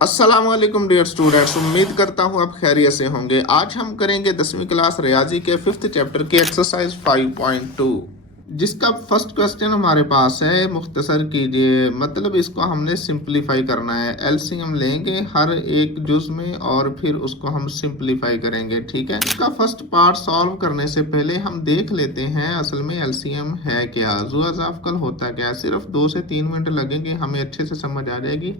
अस्सलाम वालेकुम dear students, उम्मीद करता हूँ आप खैरियत से होंगे। आज हम करेंगे 10वीं क्लास रियाजी के 5th चैप्टर की एक्सरसाइज 5.2, जिसका फर्स्ट क्वेश्चन हमारे पास है। मुख्तसर कीजिए, मतलब इसको हमने सिंपलीफाई करना है। एलसीएम लेंगे हर एक जुज में और फिर उसको हम सिंपलीफाई करेंगे। ठीक है, इसका फर्स्ट पार्ट सॉल्व करने से पहले हम देख लेते हैं असल में एलसीएम है क्या, जुआ होता क्या है। सिर्फ 2 से 3 मिनट लगेंगे, हमें अच्छे से समझ आ जाएगी।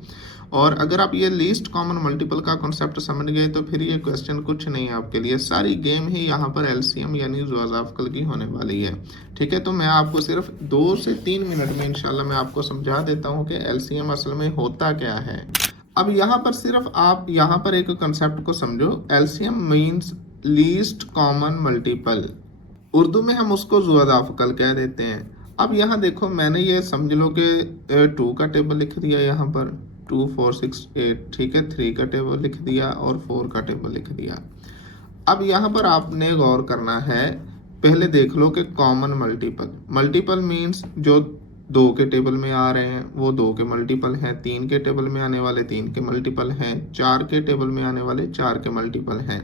और अगर आप ये लीस्ट कॉमन मल्टीपल का कॉन्सेप्ट समझ गए तो फिर ये क्वेश्चन कुछ नहीं है आपके लिए। सारी गेम ही यहाँ पर एलसीएम यानी जुआजाफकल की होने वाली है। ठीक है, तो मैं आपको सिर्फ 2 से 3 मिनट में इंशाल्लाह मैं आपको समझा देता हूँ कि एलसीएम असल में होता क्या है। अब यहाँ पर सिर्फ आप यहाँ पर एक कंसेप्ट को समझो। LCM means least common multiple, Urdu में हम उसको जुआदाफकल कह देते हैं। अब यहाँ देखो, मैंने ये समझ लो कि 2 का टेबल लिख दिया यहाँ पर, 2 4 6 8। ठीक है, 3 का टेबल लिख दिया और 4 का टेबल लिख दिया। अब यहाँ पर आपने गौर करना है, पहले देख लो कि कॉमन मल्टीपल। मल्टीपल मीन्स जो 2 के टेबल में आ रहे हैं वो 2 के मल्टीपल हैं, 3 के टेबल में आने वाले 3 के मल्टीपल हैं, 4 के टेबल में आने वाले 4 के मल्टीपल हैं।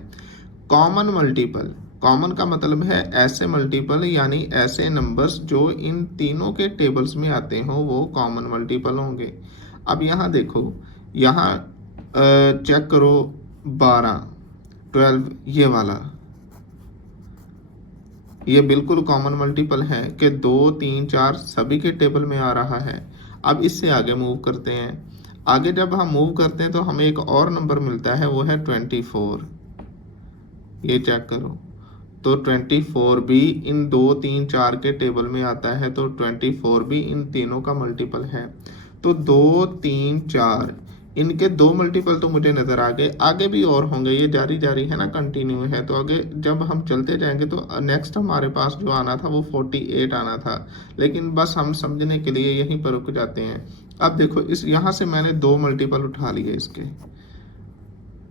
कॉमन मल्टीपल, कॉमन का मतलब है ऐसे मल्टीपल यानी ऐसे नंबर्स जो इन तीनों के टेबल्स में आते हो वो कॉमन मल्टीपल होंगे। अब यहाँ देखो, यहाँ चेक करो, 12 12 ये वाला, ये बिल्कुल कॉमन मल्टीपल है कि 2 3 4 सभी के टेबल में आ रहा है। अब इससे आगे मूव करते हैं। आगे जब हम मूव करते हैं तो हमें एक और नंबर मिलता है, वो है 24। ये चेक करो, तो 24 भी इन 2 3 4 के टेबल में आता है, तो 24 भी इन तीनों का मल्टीपल है। तो 2 3 4 इनके 2 मल्टीपल तो मुझे नजर आ गए, आगे भी और होंगे, ये जारी जारी है ना, कंटिन्यू है। तो आगे जब हम चलते जाएंगे तो नेक्स्ट हमारे पास जो आना था वो 48 आना था, लेकिन बस हम समझने के लिए यहीं पर रुक जाते हैं। अब देखो, इस यहाँ से मैंने 2 मल्टीपल उठा लिए, इसके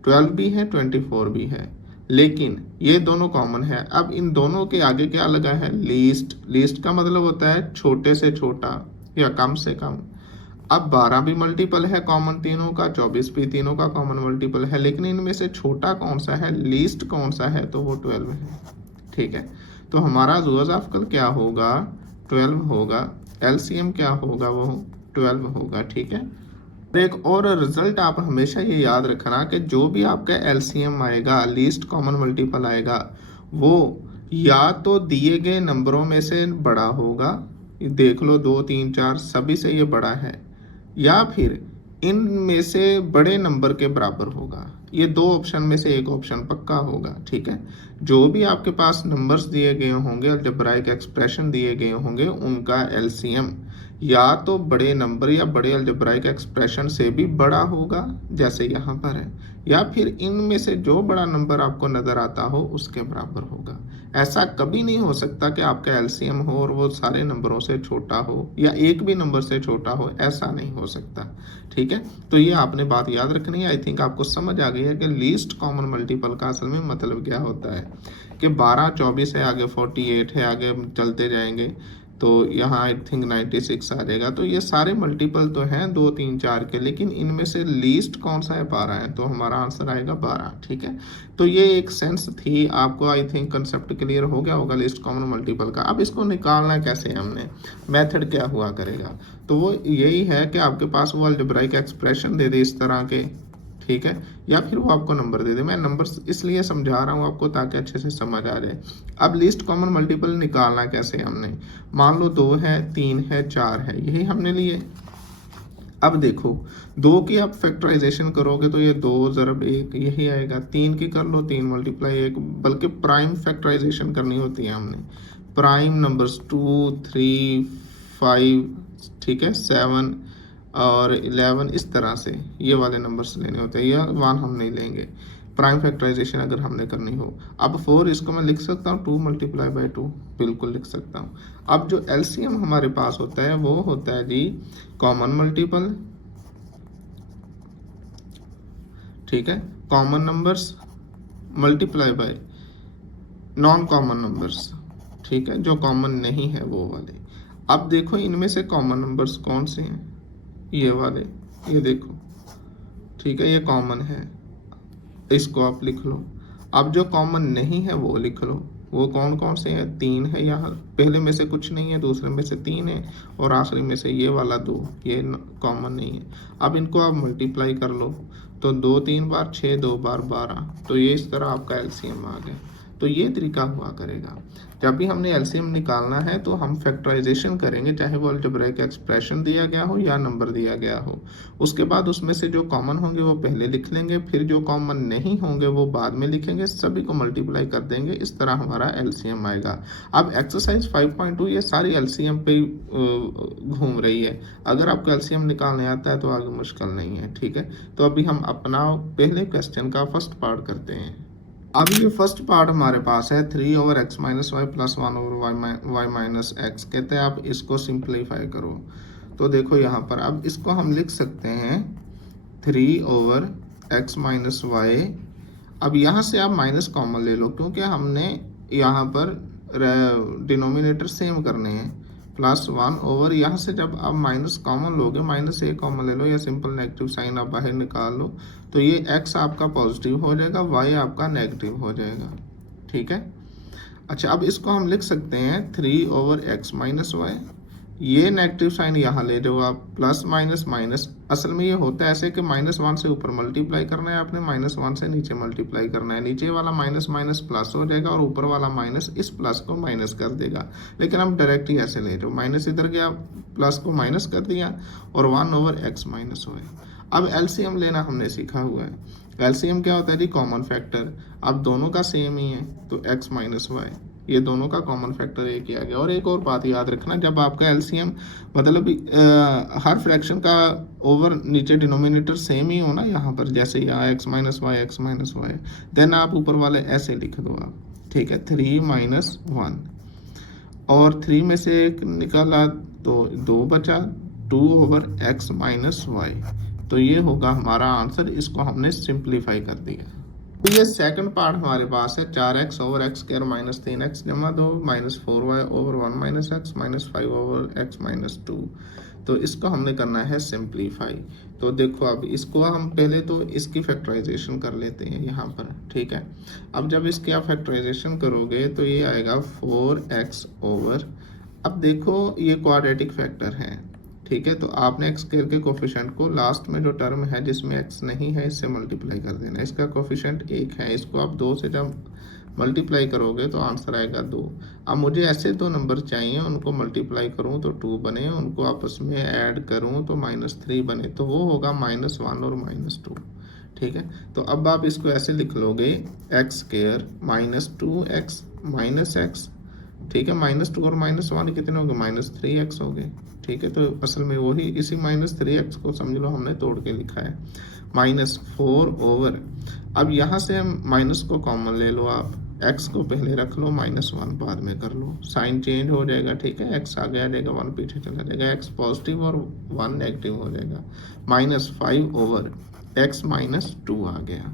12 भी है 24 भी है, लेकिन ये दोनों कॉमन है। अब इन दोनों के आगे क्या लगा है, लीस्ट। लीस्ट का मतलब होता है छोटे से छोटा या कम से कम। अब 12 भी मल्टीपल है कॉमन तीनों का, 24 भी तीनों का कॉमन मल्टीपल है, लेकिन इनमें से छोटा कौन सा है, लीस्ट कौन सा है, तो वो 12 है। ठीक है, तो हमारा जुआजाफकल क्या होगा, 12 होगा। एलसीएम क्या होगा, वो 12 होगा। ठीक है, एक और रिजल्ट आप हमेशा ये याद रखना कि जो भी आपका एलसीएम आएगा, लीस्ट कॉमन मल्टीपल आएगा, वो या तो दिए गए नंबरों में से बड़ा होगा, देख लो 2 3 4 सभी से ये बड़ा है, या फिर इनमें से बड़े नंबर के बराबर होगा। ये 2 ऑप्शन में से एक ऑप्शन पक्का होगा। ठीक है, जो भी आपके पास नंबर्स दिए गए होंगे, अलजेब्राइक एक्सप्रेशन दिए गए होंगे, उनका एलसीएम या तो बड़े नंबर या बड़े अलजेब्राइक एक्सप्रेशन से भी बड़ा होगा जैसे यहाँ पर है, या फिर इनमें से जो बड़ा नंबर आपको नजर आता हो उसके बराबर होगा। ऐसा कभी नहीं हो सकता कि आपका एलसीएम हो और वो सारे नंबरों से छोटा हो या एक भी नंबर से छोटा हो, ऐसा नहीं हो सकता। ठीक है, तो ये आपने बात याद रखनी है। आई थिंक आपको समझ आ गई है कि लीस्ट कॉमन मल्टीपल का असल में मतलब क्या होता है, कि 12 24 है, आगे 48 है, आगे हम चलते जाएंगे तो यहाँ आई थिंक 96 आ जाएगा। तो ये सारे मल्टीपल तो हैं 2 3 4 के, लेकिन इनमें से लीस्ट कौन सा है, 12 है, तो हमारा आंसर आएगा 12। ठीक है, तो ये एक सेंस थी आपको, आई थिंक कंसेप्ट क्लियर हो गया होगा लिस्ट कॉमन मल्टीपल का। अब इसको निकालना कैसे हमने, मेथड क्या हुआ करेगा, तो वो यही है कि आपके पास वो अलजेब्राइक एक्सप्रेशन दे दे इस तरह के। ठीक है, या फिर वो आपको नंबर दे दे। मैं नंबर इसलिए समझा रहा हूँ आपको ताकि अच्छे से समझ आ जाए। अब लिस्ट कॉमन मल्टीपल निकालना कैसे हमने, मान लो 2 है 3 है 4 है, यही हमने लिए। अब देखो, 2 की आप फैक्टराइजेशन करोगे तो ये 2 ज़रब 1 यही आएगा, 3 की कर लो 3 मल्टीप्लाई 1, बल्कि प्राइम फैक्टराइजेशन करनी होती है हमने। प्राइम नंबर्स 2 3 5, ठीक है, 7 और 11, इस तरह से ये वाले नंबर्स लेने होते हैं, या 1 हम नहीं लेंगे। प्राइम फैक्टराइजेशन अगर हमने करनी हो, अब 4 इसको मैं लिख सकता हूँ 2 मल्टीप्लाई बाई 2, बिल्कुल लिख सकता हूँ। अब जो एलसीएम हमारे पास होता है वो होता है जी कॉमन मल्टीपल। ठीक है, common numbers multiply by non common numbers. ठीक है, जो कॉमन नहीं है वो वाले। अब देखो, इनमें से कॉमन नंबर्स कौन से हैं, ये वाले, ये देखो। ठीक है, ये कॉमन है, इसको आप लिख लो। अब जो कॉमन नहीं है वो लिख लो। वो कौन कौन से हैं? 3 है यहाँ, पहले में से कुछ नहीं है, दूसरे में से 3 है और आखिरी में से ये वाला 2, ये कॉमन नहीं है। अब इनको आप मल्टीप्लाई कर लो, तो 2 3 बार 6, 2 बार 12, तो ये इस तरह आपका एलसीएम आ गया। तो ये तरीका हुआ करेगा। जब भी हमने एलसीएम निकालना है तो हम फैक्टराइजेशन करेंगे, चाहे वो अलजेब्राइक एक्सप्रेशन दिया गया हो या नंबर दिया गया हो। उसके बाद उसमें से जो कॉमन होंगे वो पहले लिख लेंगे, फिर जो कॉमन नहीं होंगे वो बाद में लिखेंगे, सभी को मल्टीप्लाई कर देंगे, इस तरह हमारा एलसीएम आएगा। अब एक्सरसाइज 5.2 ये सारी एलसीएम पे घूम रही है। अगर आपको एलसीएम निकालने आता है तो आगे मुश्किल नहीं है, ठीक है। तो अभी हम अपना पहले क्वेश्चन का फर्स्ट पार्ट करते हैं। अब ये फर्स्ट पार्ट हमारे पास है 3/x minus Y plus 1/y minus X. कहते हैं आप इसको सिंप्लीफाई करो। तो देखो यहाँ पर अब इसको हम लिख सकते हैं 3/x माइनस वाई। अब यहाँ से आप माइनस कॉमन ले लो, क्योंकि हमने यहाँ पर डिनोमिनेटर सेम करने हैं। प्लस 1 यहाँ से जब आप माइनस कॉमन लोगे, माइनस ए कॉमन ले लो या सिंपल नेगेटिव साइन आप बाहर निकाल लो, तो ये x आपका पॉजिटिव हो जाएगा, y आपका नेगेटिव हो जाएगा, ठीक है। अच्छा, अब इसको हम लिख सकते हैं 3/x माइनस वाई। ये नेगेटिव साइन यहाँ ले जाओ आप, प्लस माइनस माइनस। असल में ये होता है ऐसे कि -1 से ऊपर मल्टीप्लाई करना है आपने, -1 से नीचे मल्टीप्लाई करना है। नीचे वाला माइनस माइनस प्लस हो जाएगा और ऊपर वाला माइनस इस प्लस को माइनस कर देगा। लेकिन हम डायरेक्ट ही ऐसे ले जाओ, माइनस इधर गया, प्लस को माइनस कर दिया और 1/x माइनस हुए। अब एलसीएम लेना हमने सीखा हुआ है। एलसीएम क्या होता है जी? Common factor. अब दोनों का सेम ही है तो x माइनस वाई, ये दोनों का कॉमन फैक्टर एक ही आ गया। और एक और बात याद रखना, जब आपका एलसीएम मतलब हर फ्रैक्शन का ओवर नीचे डिनोमिनेटर सेम ही हो ना, यहाँ पर जैसे यहाँ x माइनस वाई, देन आप ऊपर वाले ऐसे लिख दो आप, ठीक है। 3 - 1 और 3 में से एक निकाला तो 2 बचा, 2/x माइनस वाई। तो ये होगा हमारा आंसर, इसको हमने सिंप्लीफाई कर दिया। तो ये सेकंड पार्ट हमारे पास है 4x/x² माइनस 3x जमा 2 -4y/1 minus x minus 5/x minus 2। तो इसको हमने करना है सिंप्लीफाई। तो देखो अब इसको हम पहले तो इसकी फैक्टराइजेशन कर लेते हैं यहाँ पर, ठीक है। अब जब इसकी आप फैक्टराइजेशन करोगे तो ये आएगा 4x ओवर, अब देखो ये क्वाड्रेटिक फैक्टर है, ठीक है। तो आपने एक्स स्क्वायर के कोफिशिएंट को लास्ट में जो टर्म है जिसमें एक्स नहीं है इससे मल्टीप्लाई कर देना। इसका कोफिशिएंट 1 है, इसको आप 2 से जब मल्टीप्लाई करोगे तो आंसर आएगा 2। अब मुझे ऐसे 2 नंबर चाहिए, उनको मल्टीप्लाई करूं तो 2 बने, उनको आपस में ऐड करूं तो -3 बने, तो वो होगा -1 और -2, ठीक है। तो अब आप इसको ऐसे लिख लोगे x² -2x माइनस एक्स, ठीक है। -2 और -1 कितने हो गए? -3x हो गए, ठीक है। तो असल में वही इसी -3x को समझ लो हमने तोड़ के लिखा है। -4 ओवर, अब यहाँ से हम माइनस को कॉमन ले लो आप, x को पहले रख लो, -1 बाद में कर लो, साइन चेंज हो जाएगा, ठीक है। x आगे आ जाएगा, 1 पीछे चला जाएगा, x पॉजिटिव और 1 नेगेटिव हो जाएगा। -5 ओवर x -2 आ गया।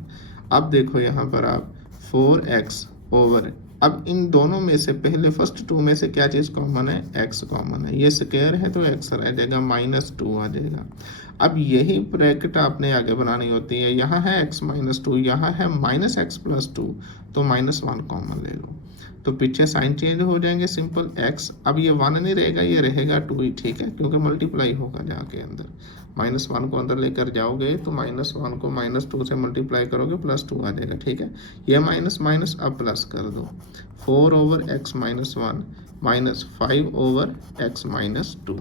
अब देखो यहाँ पर आप 4x ओवर, अब इन दोनों में से पहले फर्स्ट 2 में से क्या चीज़ कॉमन है? x कॉमन है, ये स्क्वायर है तो x रह जाएगा, -2 आ जाएगा। अब यही ब्रैकेट आपने आगे बनानी होती है, यहाँ है x -2, यहाँ है -x+2, तो -1 कॉमन ले लो, तो पीछे साइन चेंज हो जाएंगे, सिंपल x। अब ये 1 नहीं रहेगा, ये रहेगा 2 ही, ठीक है, क्योंकि मल्टीप्लाई होगा जाके अंदर। -1 को अंदर लेकर जाओगे तो -1 को -2 से मल्टीप्लाई करोगे, +2 आ जाएगा, ठीक है। ये माइनस माइनस अब प्लस कर दो, 4/x -1 -5/x -2।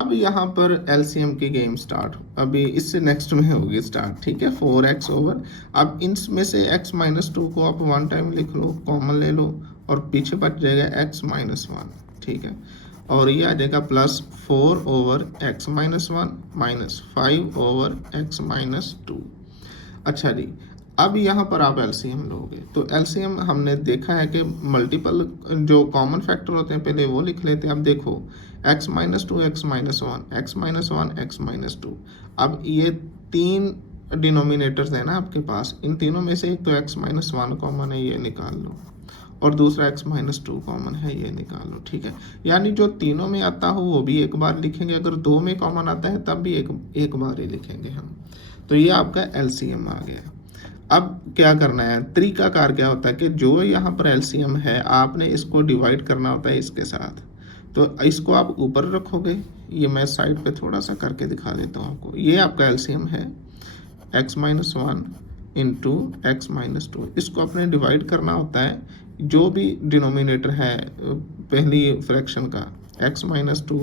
अब यहाँ पर एलसीएम की गेम स्टार्ट, अभी इससे नेक्स्ट में होगी स्टार्ट, ठीक है। 4x ओवर, अब इनमें से x -2 को आप 1 टाइम लिख लो, कॉमन ले लो, और पीछे बच जाएगा x -1, ठीक है। और ये आ जाएगा +4/x -1 -5/x -2। अच्छा जी, अब यहाँ पर आप एलसीएम लोगे, तो एलसीएम हमने देखा है कि मल्टीपल जो कॉमन फैक्टर होते हैं पहले वो लिख लेते हैं। अब देखो x -2 x -1 x -1 x -2, अब ये 3 डिनोमिनेटर्स हैं ना आपके पास, इन तीनों में से एक तो x -1 कॉमन है, ये निकाल लो, और दूसरा x -2 कॉमन है, ये निकाल लो, ठीक है। यानी जो तीनों में आता हो वो भी एक बार लिखेंगे, अगर 2 में कॉमन आता है तब भी एक बार ही लिखेंगे हम। तो ये आपका एलसीएम आ गया। अब क्या करना है, तरीकाकार क्या होता है कि जो यहाँ पर एलसीएम है आपने इसको डिवाइड करना होता है इसके साथ। तो इसको आप ऊपर रखोगे, ये मैं साइड पे थोड़ा सा करके दिखा देता हूँ आपको। ये आपका एलसीएम है x-1 इंटू x-2। इसको अपने डिवाइड करना होता है जो भी डिनोमिनेटर है पहली फ्रैक्शन का, x-2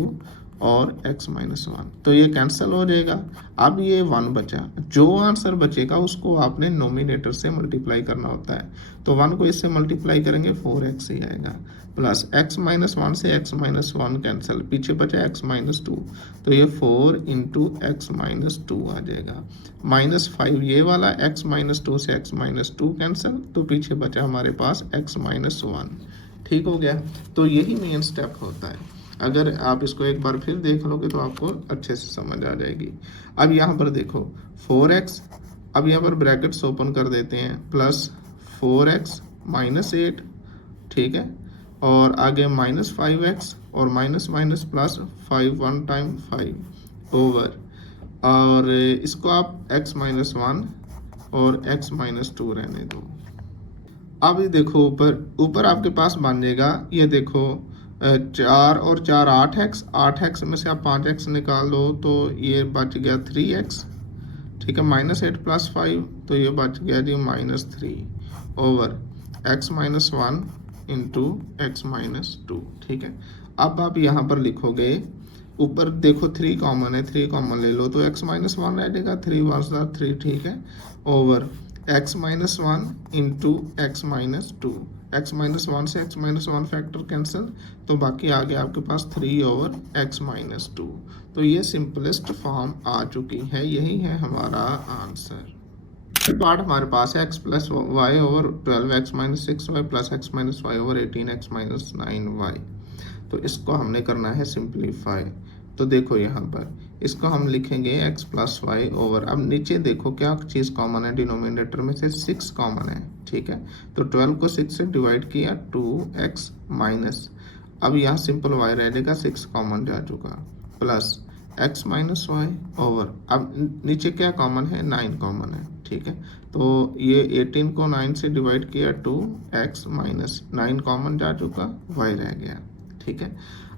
और x-1, तो ये कैंसिल हो जाएगा। अब ये 1 बचा, जो आंसर बचेगा उसको आपने नोमिनेटर से मल्टीप्लाई करना होता है। तो 1 को इससे मल्टीप्लाई करेंगे 4x ही आएगा, प्लस x-1 से x-1 कैंसिल, पीछे बचा x-2, तो ये 4 इंटू x-2 आ जाएगा, -5 ये वाला, x-2 से x-2 कैंसिल, तो पीछे बचा हमारे पास x-1। ठीक हो गया। तो यही मेन स्टेप होता है। अगर आप इसको एक बार फिर देख लोगे तो आपको अच्छे से समझ आ जाएगी। अब यहाँ पर देखो 4x, अब यहाँ पर ब्रैकेट्स ओपन कर देते हैं, प्लस 4x माइनस 8, ठीक है, और आगे -5x और minus minus plus 5, 1 time 5 over, और इसको आप x-1 और x-2 रहने दो। अब ये देखो ऊपर आपके पास बन जाएगा, ये देखो 4 और 4 8x, 8x में से आप 5x निकाल दो तो ये बच गया 3x, ठीक है, -8 + 5, तो ये बच गया जी -3 ओवर x-1 इंटू x-2, ठीक है। अब आप यहाँ पर लिखोगे, ऊपर देखो 3 कॉमन है, 3 कॉमन ले लो तो x-1 रह जाएगा, 3 × 3, ठीक है, over x-1 into x-2, x-1 से x-1 फैक्टर कैंसिल, तो बाकी आ गया आपके पास 3 ओवर x-2। तो ये सिंपलेस्ट फॉर्म आ चुकी है, यही है हमारा आंसर। पार्ट हमारे पास है x + y over 12x - 6y plus x - y over 18x - 9y। तो इसको हमने करना है सिंप्लीफाई। तो देखो यहाँ पर इसको हम लिखेंगे x + y ओवर, अब नीचे देखो क्या चीज़ कॉमन है, डिनोमिनेटर में से 6 कॉमन है, ठीक है, तो 12 को 6 से डिवाइड किया 2x माइनस, अब यहाँ सिंपल y रह जाएगा, 6 कॉमन जा चुका, प्लस x - y ओवर, अब नीचे क्या कॉमन है, 9 कॉमन है, ठीक है, तो ये 18 को 9 से डिवाइड किया 2x माइनस 9 कॉमन जा चुका, y रह गया, ठीक है।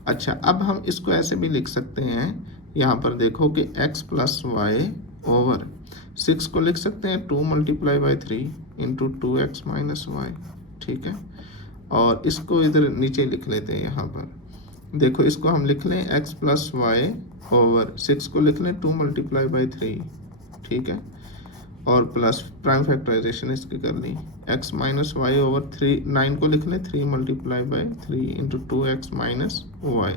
अच्छा, अब हम इसको ऐसे भी लिख सकते हैं, यहाँ पर देखो कि x + y ओवर 6 को लिख सकते हैं 2 × 3 इंटू 2x - y, ठीक है, और इसको इधर नीचे लिख लेते हैं, यहाँ पर देखो इसको हम लिख लें x + y ओवर 6 को लिख लें 2 × 3, ठीक है, और प्लस प्राइम फैक्टराइजेशन इसकी कर ली, x - y ओवर 3, 9 को लिख लें 3 × 3 इंटू 2x - y,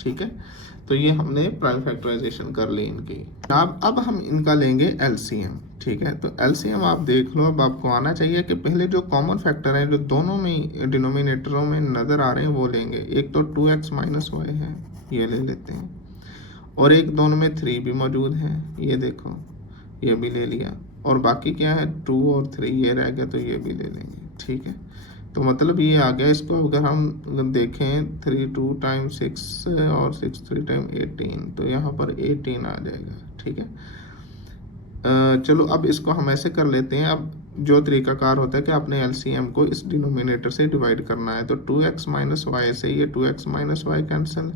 ठीक है। तो ये हमने प्राइम फैक्टराइजेशन कर ली इनकी। अब हम इनका लेंगे एलसीएम, ठीक है। तो एलसीएम आप देख लो, अब आपको आना चाहिए कि पहले जो कॉमन फैक्टर है जो दोनों में डिनोमिनेटरों में नज़र आ रहे हैं वो लेंगे। एक तो 2x - y है, ये ले लेते हैं, और एक दोनों में 3 भी मौजूद है, ये देखो ये भी ले लिया, और बाकी क्या है 2 और 3 ये रह गया, तो ये भी ले लेंगे, ठीक है। तो मतलब ये आ गया, इसको अगर हम देखें 3 2 टाइम 6 और 6 3 टाइम 18, तो यहाँ पर 18 आ जाएगा, ठीक है। चलो अब इसको हम ऐसे कर लेते हैं। अब जो तरीकाकार होता है कि आपने एलसीएम को इस डिनोमिनेटर से डिवाइड करना है, तो 2x - y से ये 2x - y कैंसिल,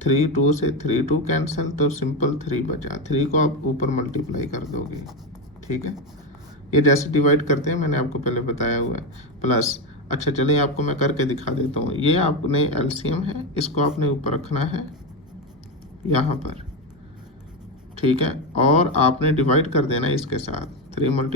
3 2 से 3 2 कैंसिल, तो सिंपल 3 बचा, 3 को आप ऊपर मल्टीप्लाई कर दोगे, ठीक है। ये जैसे डिवाइड करते हैं मैंने आपको पहले बताया हुआ है, प्लस, अच्छा चलिए आपको मैं करके दिखा देता हूँ। ये आपने एलसीएम है, इसको आपने ऊपर रखना है यहाँ पर, ठीक है, और आपने डिवाइड कर देना है इसके साथ 3 ×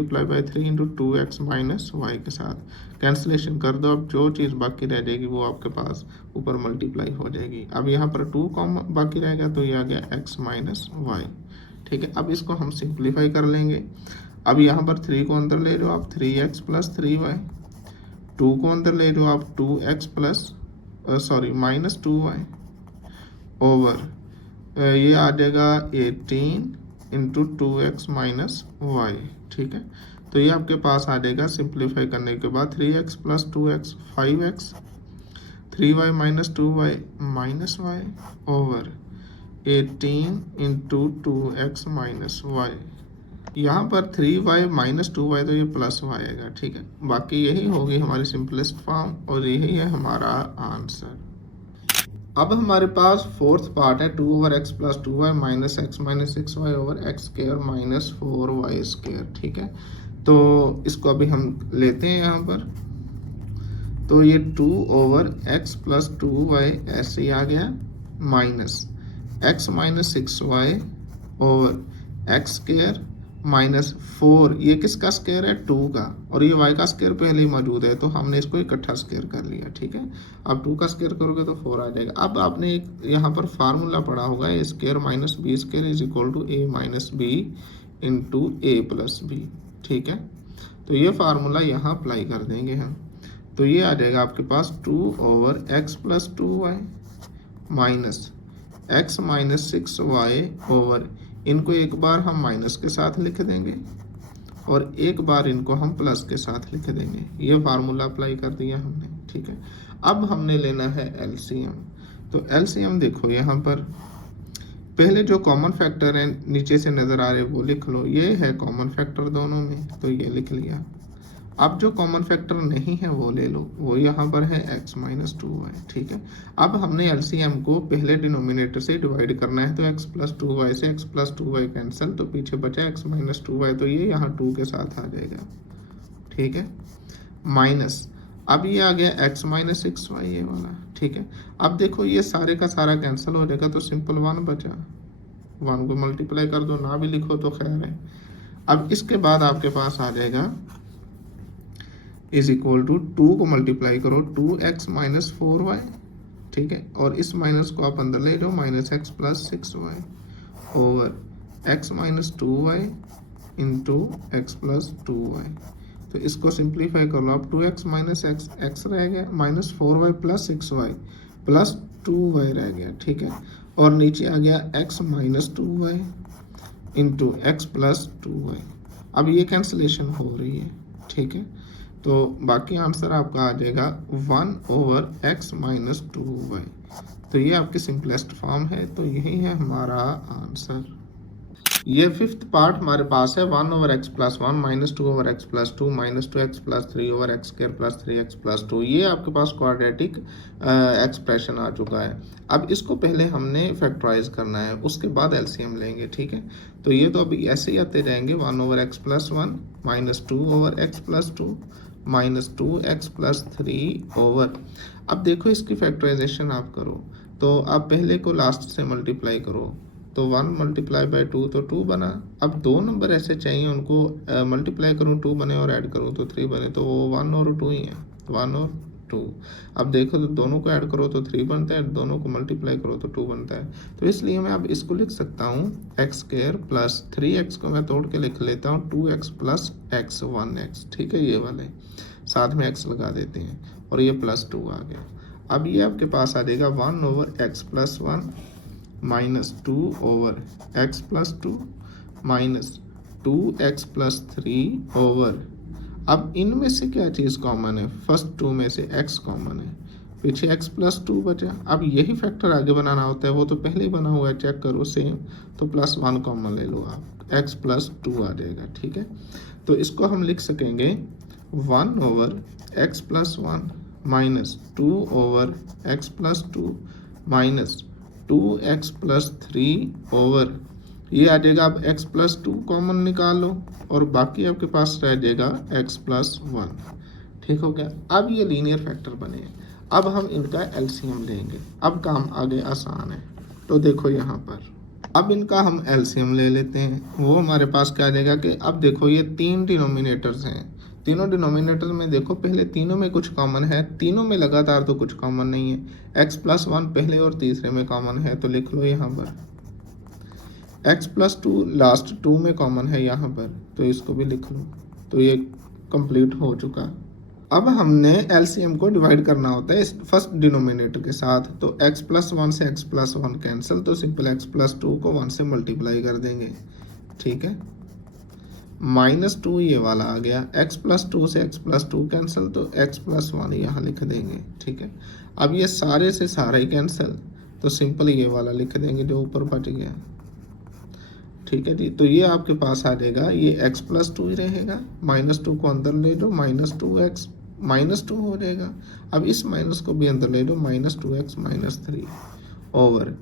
3 इंटू 2x - y के साथ, कैंसिलेशन कर दो। अब जो चीज़ बाकी रह जाएगी वो आपके पास ऊपर मल्टीप्लाई हो जाएगी। अब यहाँ पर 2 कॉम बाकी रहेगा, तो ये आ गया x - y, ठीक है। अब इसको हम सिंप्लीफाई कर लेंगे। अब यहाँ पर 3 को अंदर ले लो आप, 3x + 3y, 2 को अंदर ले लो आप, 2x - 2y ओवर, ये आ जाएगा 18 इंटू 2x - y, ठीक है। तो ये आपके पास आ जाएगा सिंप्लीफाई करने के बाद 3x + 2x 5x, 3y - 2y -y over 18 into 2x - y, यहाँ पर 3y माइनस 2y, तो ये प्लस y आएगा, ठीक है। बाकी यही होगी हमारी सिंपलेस्ट फॉर्म और यही है हमारा आंसर। अब हमारे पास फोर्थ पार्ट है 2/x plus 2y minus x minus 6y over x square minus 4y square, ठीक है। तो इसको अभी हम लेते हैं यहाँ पर, तो ये 2/x प्लस 2y ऐसे ही आ गया, minus x minus 6y over x square minus 4, ये किसका स्क्वायर है 2 का, और ये y का स्क्वायर पहले ही मौजूद है तो हमने इसको इकट्ठा स्क्वायर कर लिया, ठीक है। अब 2 का स्क्वायर करोगे तो 4 आ जाएगा। अब आपने एक यहाँ पर फार्मूला पढ़ा होगा, A square minus B square is equal to A minus B into A plus B, ठीक है। तो ये फार्मूला यहाँ अप्लाई कर देंगे हम, तो ये आ जाएगा आपके पास 2/x plus 2y minus x minus 6y over, इनको एक बार हम माइनस के साथ लिख देंगे और एक बार इनको हम प्लस के साथ लिख देंगे। ये फार्मूला अप्लाई कर दिया हमने, ठीक है। अब हमने लेना है एलसीएम। तो एलसीएम देखो यहाँ पर पहले जो कॉमन फैक्टर है नीचे से नज़र आ रहे वो लिख लो, ये है कॉमन फैक्टर दोनों में, तो ये लिख लिया। अब जो कॉमन फैक्टर नहीं है वो ले लो, वो यहाँ पर है x माइनस 2y, ठीक है। अब हमने एलसीएम को पहले डिनोमिनेटर से डिवाइड करना है, तो x प्लस 2y से x प्लस 2y कैंसिल, तो पीछे बचा x माइनस 2y, तो ये यहाँ 2 के साथ आ जाएगा, ठीक है। माइनस अब ये आ गया x माइनस 6y ये वाला, ठीक है। अब देखो ये सारे का सारा कैंसिल हो जाएगा, तो सिंपल 1 बचा, 1 को मल्टीप्लाई कर दो, ना भी लिखो तो खैर है। अब इसके बाद आपके पास आ जाएगा इज इक्वल टू 2 को मल्टीप्लाई करो 2x माइनस 4y, ठीक है, और इस माइनस को आप अंदर ले जाओ, minus x plus 6y over x minus 2y into x plus 2y। तो इसको सिंप्लीफाई कर लो, अब 2x माइनस x रह गया, minus 4y plus 6y plus 2y रह गया, ठीक है, और नीचे आ गया x minus 2y into x plus 2y। अब ये कैंसिलेशन हो रही है, ठीक है, तो बाकी आंसर आपका आ जाएगा 1/x माइनस 2y। तो ये आपकी सिंपलेस्ट फॉर्म है, तो यही है हमारा आंसर। ये फिफ्थ पार्ट हमारे पास है 1/x plus 1 minus 2/x plus 2 minus 2x plus 3/x square plus 3x plus 2। ये आपके पास क्वाड्रेटिक एक्सप्रेशन आ चुका है। अब इसको पहले हमने फैक्टराइज करना है, उसके बाद एलसीएम लेंगे, ठीक है। तो ये तो अभी ऐसे ही आते जाएंगे, 1/x plus 1 minus 2/x plus 2 minus 2x plus 3 over. अब देखो इसकी फैक्टराइजेशन आप करो, तो आप पहले को लास्ट से मल्टीप्लाई करो, तो 1 मल्टीप्लाई बाई 2 तो 2 बना। अब 2 नंबर ऐसे चाहिए उनको मल्टीप्लाई करूँ 2 बने और ऐड करूँ तो 3 बने, तो वो 1 और 2 ही है, 1 और 2। अब देखो तो दोनों को ऐड करो तो 3 बनता है, दोनों को मल्टीप्लाई करो तो 2 बनता है। तो इसलिए मैं अब इसको लिख सकता हूँ एक्स स्क्वायर प्लस 3x को मैं तोड़ के लिख लेता हूँ 2x प्लस x 1x, ठीक है, ये वाले साथ में x लगा देते हैं और ये प्लस 2 आ गया। अब ये आपके पास आ जाएगा 1/x plus 1 minus 2/x plus 2 minus 2x plus 3 over. अब इनमें से क्या चीज़ कॉमन है, फर्स्ट 2 में से x कॉमन है, पीछे x प्लस 2 बचा। अब यही फैक्टर आगे बनाना होता है, वो तो पहले ही बना हुआ है, चेक करो सेम, तो प्लस 1 कॉमन ले लो आप, x प्लस 2 आ जाएगा, ठीक है। तो इसको हम लिख सकेंगे 1/x plus 1 minus 2/x plus 2 minus 2x plus 3 over, ये आ जाएगा। अब x प्लस 2 कॉमन निकालो और बाकी आपके पास रह जाएगा x प्लस 1, ठीक हो गया। अब ये लीनियर फैक्टर बने हैं, अब हम इनका एलसीएम लेंगे। अब काम आगे आसान है, तो देखो यहाँ पर अब इनका हम एलसीएम ले लेते हैं। वो हमारे पास क्या आ जाएगा कि अब देखो ये 3 डिनोमिनेटर्स हैं, तीनों डिनोमिनेटर में देखो पहले तीनों में कुछ कॉमन है, तीनों में लगातार तो कुछ कॉमन नहीं है। x प्लस 1 पहले और तीसरे में कॉमन है, तो लिख लो यहाँ पर। x प्लस 2 लास्ट 2 में कॉमन है यहाँ पर, तो इसको भी लिख लो। तो ये कंप्लीट हो चुका। अब हमने एलसीएम को डिवाइड करना होता है इस फर्स्ट डिनोमिनेटर के साथ, तो x प्लस 1 से x प्लस 1 कैंसिल, तो सिंपल x प्लस 2 को 1 से मल्टीप्लाई कर देंगे, ठीक है। माइनस 2 ये वाला आ गया, x प्लस 2 से x प्लस 2 कैंसिल, तो x प्लस 1 यहाँ लिख देंगे, ठीक है। अब ये सारे से सारा ही कैंसिल, तो सिंपल ये वाला लिख देंगे जो ऊपर बच गया। ठीक है जी। तो ये आपके पास आ जाएगा, ये x प्लस 2 ही रहेगा, -2 को अंदर ले लो, -2x -2 हो जाएगा। अब इस माइनस को भी अंदर ले लो, -2x -3 over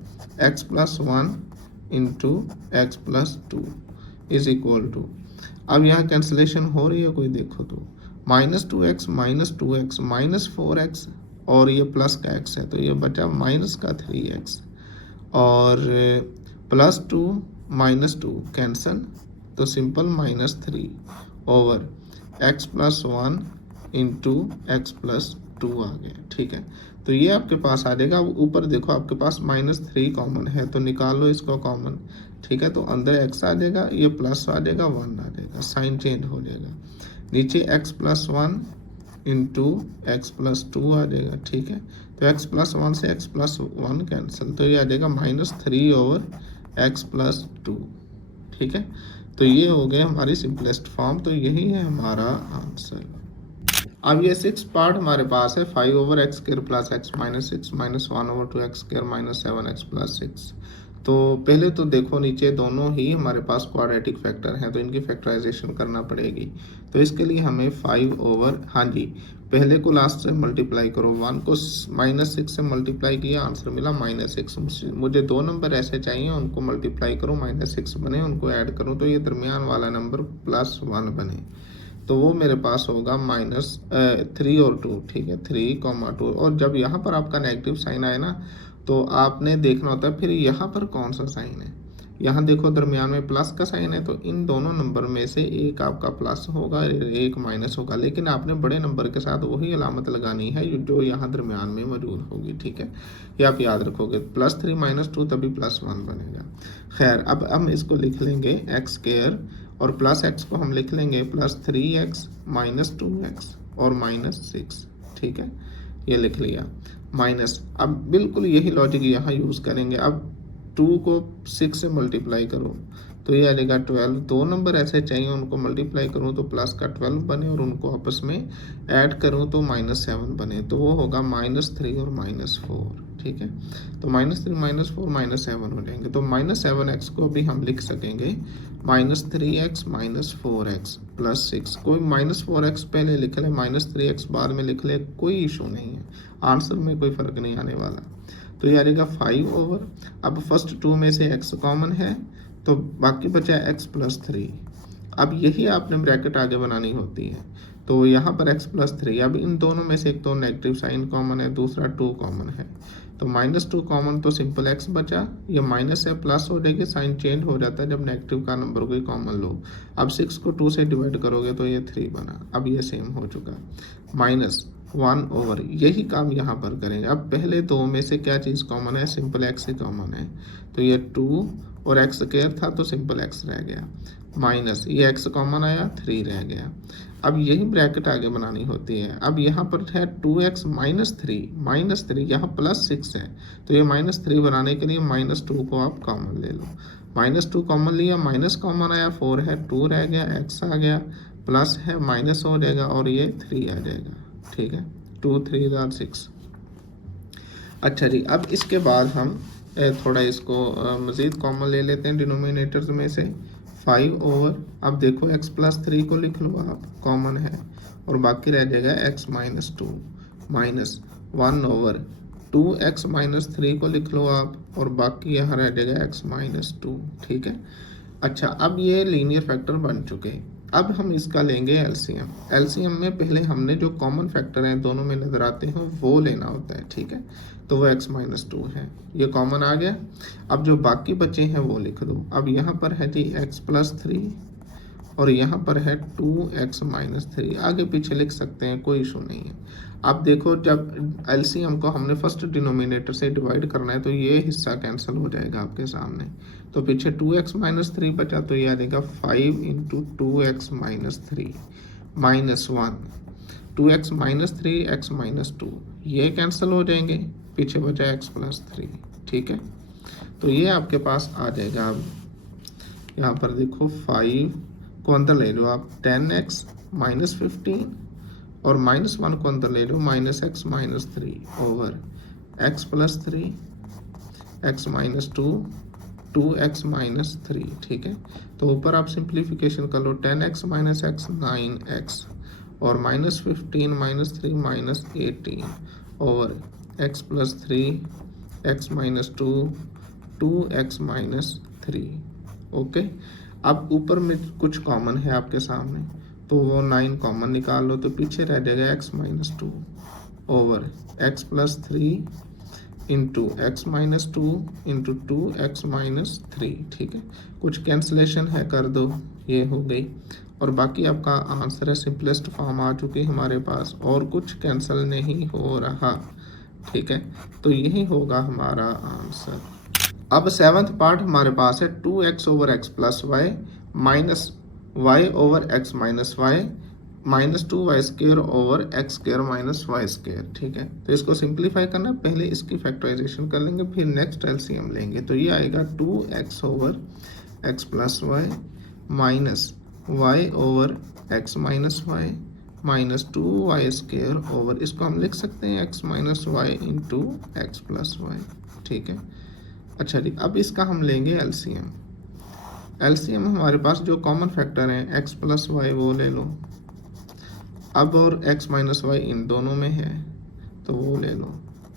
x plus 1 into x plus 2 is equal to, अब यहाँ कैंसलेशन हो रही है कोई, देखो तो -2x -2x -4x और ये प्लस का x है तो ये बचा माइनस का 3x और +2 -2 कैंसल तो simple -3 over x plus 1 into x plus 2 आ गया। ठीक है, तो ये आपके पास आ जाएगा। अब ऊपर देखो आपके पास -3 कॉमन है तो निकालो इसको कॉमन। ठीक है, तो अंदर x आ जाएगा, ये प्लस आ जाएगा, 1 आ जाएगा, साइन चेंज हो जाएगा। नीचे x plus 1 into x plus 2 आ जाएगा। ठीक है, तो x प्लस 1 से x प्लस 1 कैंसिल तो ये आ जाएगा -3 ओवर x प्लस 2। ठीक है, तो ये हो गया हमारी सिंपलेस्ट फॉर्म, तो यही है हमारा आंसर। अब ये 6 पार्ट हमारे पास है 5 over x square plus x minus 6 minus 1 over 2 x square minus 7 x plus 6। तो पहले तो देखो नीचे दोनों ही हमारे पास क्वाड्रेटिक फैक्टर हैं तो इनकी फैक्टराइजेशन करना पड़ेगी। तो इसके लिए हमें 5 ओवर, हाँ जी, पहले को लास्ट से मल्टीप्लाई करो, 1 को -6 से मल्टीप्लाई किया, आंसर मिला -6। मुझे 2 नंबर ऐसे चाहिए उनको मल्टीप्लाई करो, -6 बने, उनको ऐड करूँ तो ये दरमियान वाला नंबर +1 बने, तो वो मेरे पास होगा -3 और 2। ठीक है, 3,2 और जब यहाँ पर आपका नेगेटिव साइन आए ना तो आपने देखना होता है फिर यहाँ पर कौन सा साइन है। यहाँ देखो दरमियान में प्लस का साइन है तो इन दोनों नंबर में से एक आपका प्लस होगा, एक माइनस होगा, लेकिन आपने बड़े नंबर के साथ वही अलामत लगानी है जो यहाँ दरमियान में मौजूद होगी। ठीक है, ये आप याद रखोगे, +3 -2 तभी +1 बनेगा। खैर, अब हम इसको लिख लेंगे एक्स स्क्वायर और प्लस x को हम लिख लेंगे +3x -2x और -6। ठीक है, ये लिख लिया माइनस। अब बिल्कुल यही लॉजिक यहाँ यूज़ करेंगे। अब 2 को 6 से मल्टीप्लाई करो तो ये आ जाएगा 12। 2 नंबर ऐसे चाहिए उनको मल्टीप्लाई करूँ तो प्लस का 12 बने और उनको आपस में ऐड करूँ तो -7 बने, तो वो होगा -3 और -4। ठीक है, तो -3 -4 -7 हो जाएंगे, तो -7x को भी हम लिख सकेंगे -3x -4x प्लस 6। कोई -4x पहले लिख ले, -3x बाद में लिख ले, कोई इशू नहीं है, आंसर में कोई फ़र्क नहीं आने वाला। तो ये आ जाएगा 5 ओवर, अब फर्स्ट 2 में से x कॉमन है तो बाकी बचा x प्लस 3। अब यही आपने ब्रैकेट आगे बनानी होती है, तो यहाँ पर x प्लस 3। अब इन दोनों में से एक तो नेगेटिव साइन कॉमन है, दूसरा 2 कॉमन है, तो -2 कॉमन तो सिंपल x बचा, ये माइनस है प्लस हो जाएगी, साइन चेंज हो जाता है जब नेगेटिव का नंबर कोई कॉमन लो। अब 6 को 2 से डिवाइड करोगे तो ये 3 बना, अब ये सेम हो चुका, -1 ओवर, यही काम यहाँ पर करेंगे। अब पहले 2 में से क्या चीज़ कॉमन है, सिंपल x ही कॉमन है, तो ये 2 और एक्स स्क्वायर था तो सिंपल x रह गया, माइनस ये x कॉमन आया, 3 रह गया। अब यही ब्रैकेट आगे बनानी होती है। अब यहाँ पर है 2x -3 यहाँ +6 है तो ये -3 बनाने के लिए -2 को आप कॉमन ले लो, -2 कॉमन लिया, माइनस कॉमन आया, 4 है, 2 रह गया, x आ गया, प्लस है माइनस हो जाएगा और ये 3 आ जाएगा। ठीक है, 2 3 are 6। अच्छा जी, अब इसके बाद हम थोड़ा इसको मज़ीद कॉमन ले लेते हैं डिनोमिनेटर्स में से, 5 ओवर, अब देखो x प्लस 3 को लिख लो आप, कॉमन है, और बाकी रह जाएगा x -2 -1 ओवर 2x -3 को लिख लो आप, और बाकी यहाँ रह जाएगा x -2। ठीक है, अच्छा, अब ये लीनियर फैक्टर बन चुके। अब हम इसका लेंगे एलसीएम। एलसीएम में पहले हमने जो कॉमन फैक्टर हैं दोनों में नज़र आते हैं वो लेना होता है। ठीक है, तो वो x -2 है, ये कॉमन आ गया। अब जो बाकी बचे हैं वो लिख दो। अब यहाँ पर है जी x प्लस 3 और यहाँ पर है 2x -3, आगे पीछे लिख सकते हैं, कोई इशू नहीं है। अब देखो जब एलसीएम को हमने फर्स्ट डिनोमिनेटर से डिवाइड करना है तो ये हिस्सा कैंसिल हो जाएगा आपके सामने, तो पीछे 2x -3 बचा तो ये आ जाएगा 5 × 2x -3 -1 2x -3 x -2, ये कैंसिल हो जाएंगे, पीछे बचा x प्लस 3। ठीक है, तो ये आपके पास आ जाएगा। अब यहाँ पर देखो 5 को अंदर ले लो आप, 10x -15 और -1 को अंदर ले लो, -x -3 over x plus 3 x -2 2x minus 3, ठीक है। तो ऊपर आप सिंप्लीफिकेशन कर लो, 10x माइनस x 9x और माइनस 15 माइनस 3 माइनस 18 और x plus 3 x minus 2 2x minus 3, okay. अब ऊपर में कुछ कॉमन है आपके सामने, तो वो 9 कॉमन निकाल लो, तो पीछे रह जाएगा x minus 2 over x plus 3 into x minus 2 into 2x minus 3, ठीक है। कुछ कैंसलेशन है, कर दो, ये हो गई। और बाकी आपका आंसर है, सिंपलेस्ट फॉर्म आ चुकी है हमारे पास और कुछ कैंसिल नहीं हो रहा, ठीक है। तो यही होगा हमारा आंसर। अब 7th पार्ट हमारे पास है 2x over x plus y minus y over x minus y minus 2y square over x square minus y square, ठीक है। तो इसको सिंप्लीफाई करना, पहले इसकी फैक्टराइजेशन कर लेंगे, फिर नेक्स्ट एलसीएम लेंगे। तो ये आएगा 2x over x plus y minus y over x minus y minus 2y square over, इसको हम लिख सकते हैं x minus y into x plus y, ठीक है। अच्छा जी, अब इसका हम लेंगे एलसीएम। एलसीएम हमारे पास जो कॉमन फैक्टर है x प्लस वाई वो ले लो, अब और x माइनस वाई इन दोनों में है तो वो ले लो,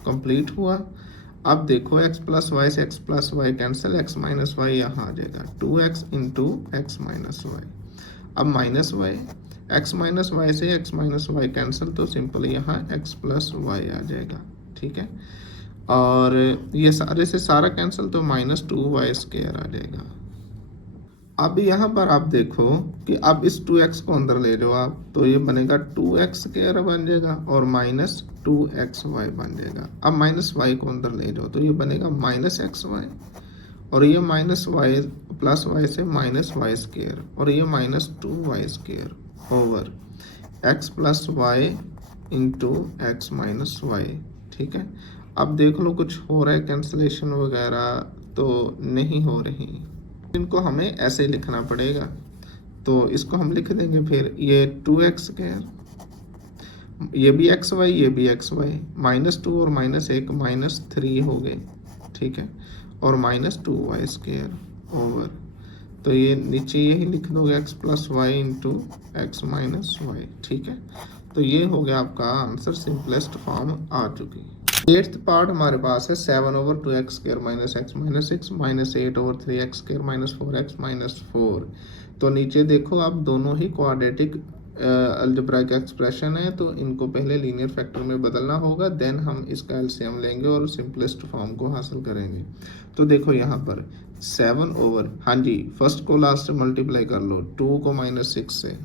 कंप्लीट हुआ। अब देखो x प्लस वाई से x plus Y cancel, x minus Y यहाँ आ जाएगा 2x into x minus Y. अब minus Y, x minus Y से x माइनस वाई कैंसिल, तो सिंपल यहाँ x प्लस वाई आ जाएगा, ठीक है। और ये सारे से सारा कैंसिल, तो माइनस 2y स्क्वायर आ जाएगा। अब यहाँ पर आप देखो कि अब इस 2x को अंदर ले लो आप, तो ये बनेगा 2x स्क्वायर बन जाएगा और माइनस 2xy बन जाएगा। अब माइनस y को अंदर ले लो, तो ये बनेगा माइनस xy और ये माइनस y प्लस y से माइनस y स्क्वायर और ये minus 2y square over x plus y into x minus y, ठीक है। अब देख लो कुछ हो रहा है कैंसलेशन वगैरह, तो नहीं हो रही, इनको हमें ऐसे लिखना पड़ेगा। तो इसको हम लिख देंगे, फिर ये 2x स्क्वायर, ये भी एक्स वाई, ये भी एक्स वाई, माइनस 2 और माइनस 1 माइनस 3 हो गए, ठीक है। और माइनस 2y स्क्वायर ओवर, तो ये नीचे यही लिख दोगे x plus y into x minus y, ठीक है। तो ये हो गया आपका आंसर, सिंपलेस्ट फॉर्म आ चुकी। 8th पार्ट हमारे पास है 7 over 2x square minus x minus 6 minus 8 over 3x square minus 4x minus 4। तो नीचे देखो आप, दोनों ही क्वाड्रेटिक अलजेब्राइक एक्सप्रेशन है, तो इनको पहले लीनियर फैक्टर में बदलना होगा, देन हम इसका एलसीएम लेंगे और सिंपलेस्ट फॉर्म को हासिल करेंगे। तो देखो यहाँ पर 7 ओवर, हाँ जी, फर्स्ट को लास्ट से मल्टीप्लाई कर लो, 2 को माइनस 6 से,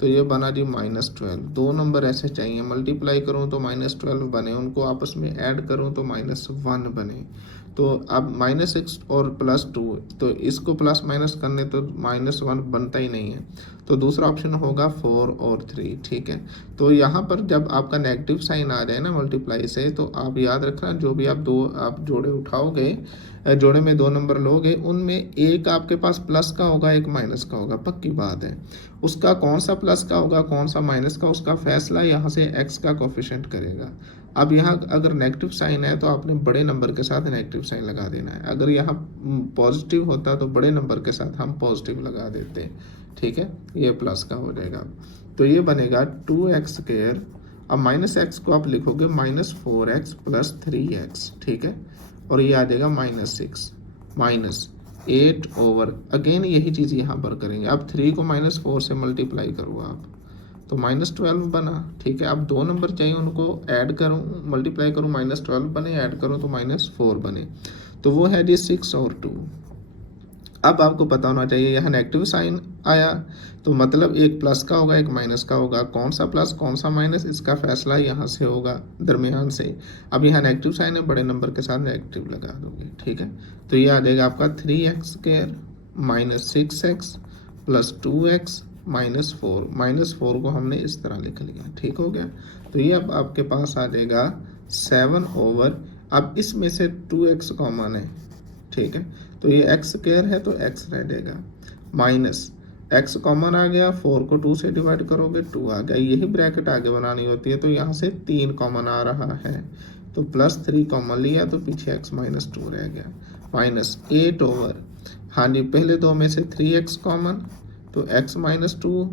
तो ये बना जी माइनस 12। दो नंबर ऐसे चाहिए, मल्टीप्लाई करूँ तो माइनस 12 बने, उनको आपस में ऐड करूँ तो माइनस 1 बने। तो अब माइनस 6 और प्लस 2, तो इसको प्लस माइनस करने तो माइनस 1 बनता ही नहीं है, तो दूसरा ऑप्शन होगा 4 और 3, ठीक है। तो यहाँ पर जब आपका नेगेटिव साइन आ जाए ना मल्टीप्लाई से, तो आप याद रखना, जो भी आप जोड़े उठाओगे, जोड़े में 2 नंबर लोगे, उनमें एक आपके पास प्लस का होगा, एक माइनस का होगा, पक्की बात है। उसका कौन सा प्लस का होगा, कौन सा माइनस का, उसका फैसला यहाँ से x का कोफिशिएंट करेगा। अब यहाँ अगर नेगेटिव साइन है तो आपने बड़े नंबर के साथ नेगेटिव साइन लगा देना है, अगर यहाँ पॉजिटिव होता तो बड़े नंबर के साथ हम पॉजिटिव लगा देते, ठीक है। ये प्लस का हो जाएगा, तो ये बनेगा 2x स्क्वायर। अब माइनस एक्स को आप लिखोगे माइनस 4x प्लस 3x, ठीक है। और ये आ जाएगा माइनस 6 माइनस 8 ओवर, अगेन यही चीज़ यहाँ पर करेंगे। अब 3 को माइनस 4 से मल्टीप्लाई करो आप, तो माइनस 12 बना, ठीक है। अब 2 नंबर चाहिए, उनको ऐड करूँ, मल्टीप्लाई करूँ, माइनस 12 बने, ऐड करूँ तो माइनस 4 बने, तो वो है जी 6 और 2। अब आपको पता होना चाहिए यहाँ नेगेटिव साइन आया, तो मतलब एक प्लस का होगा, एक माइनस का होगा, कौन सा प्लस कौन सा माइनस, इसका फैसला यहाँ से होगा, दरमियान से। अब यहाँ नेगेटिव साइन है, बड़े नंबर के साथ नेगेटिव लगा दोगे, ठीक है। तो ये आ जाएगा आपका 3x square minus 6x plus 2x minus 4 को हमने इस तरह लिख लिया, ठीक हो गया। तो ये अब आपके पास आ जाएगा 7 ओवर, अब इसमें से 2x कॉमन है, ठीक है। तो ये x स्क्वायर है तो x रह जाएगा, माइनस x कॉमन आ गया, 4 को 2 से डिवाइड करोगे 2 आ गया, यही ब्रैकेट आगे बनानी होती है, तो यहाँ से 3 कॉमन आ रहा है, तो प्लस 3 कॉमन लिया तो पीछे x माइनस 2 रह गया। माइनस 8 ओवर, हाँ जी पहले दो में से 3x कॉमन तो x माइनस 2,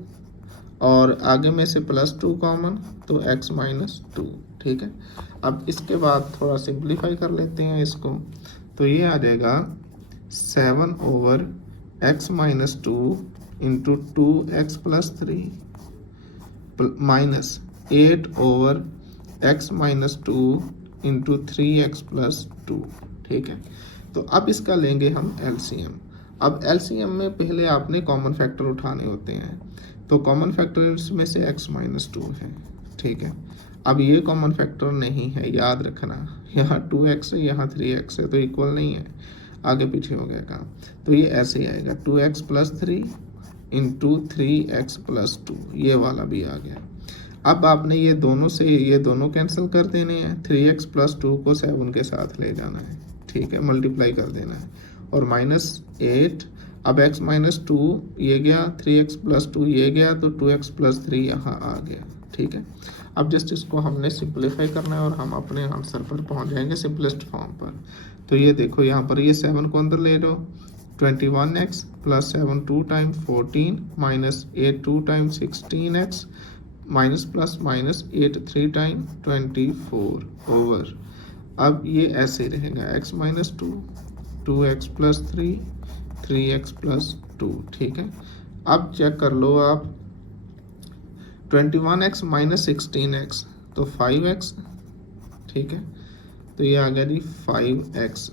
और आगे में से प्लस 2 कॉमन तो x माइनस 2, ठीक है। अब इसके बाद थोड़ा सिंप्लीफाई कर लेते हैं इसको, तो ये आ जाएगा 7 over x minus 2 into 2x plus 3 minus 8 over x minus 2 into 3x plus 2, ठीक है। तो अब इसका लेंगे हम एलसीएम। अब एलसीएम में पहले आपने कॉमन फैक्टर उठाने होते हैं, तो कॉमन फैक्टर इसमें से x माइनस 2 है, ठीक है। अब ये कॉमन फैक्टर नहीं है, याद रखना, यहाँ 2x है यहाँ 3x है तो इक्वल नहीं है, आगे पीछे हो गया काम। तो ये ऐसे ही आएगा 2x plus 3 into 3x plus 2, ये वाला भी आ गया। अब आपने ये दोनों से ये दोनों कैंसिल कर देने हैं, 3x प्लस 2 को 7 के साथ ले जाना है, ठीक है, मल्टीप्लाई कर देना है, और माइनस 8, अब x माइनस 2 ये गया, 3x प्लस 2 ये गया, तो 2x प्लस 3 यहाँ आ गया, ठीक है। अब जस्ट इसको हमने सिंप्लीफाई करना है और हम अपने आंसर पर पहुंच जाएंगे सिंपलेस्ट फॉर्म पर। तो ये देखो यहाँ पर ये 7 को अंदर ले लो, 21x plus 7 2 time 14 minus 8 2 time 16x minus plus minus 8 3 time 24 over, अब ये ऐसे रहेगा x minus 2 2x plus 3 3x plus 2, ठीक है। अब चेक कर लो आप, 21x माइनस 16x तो 5x, ठीक है, तो ये आ गया जी 5x,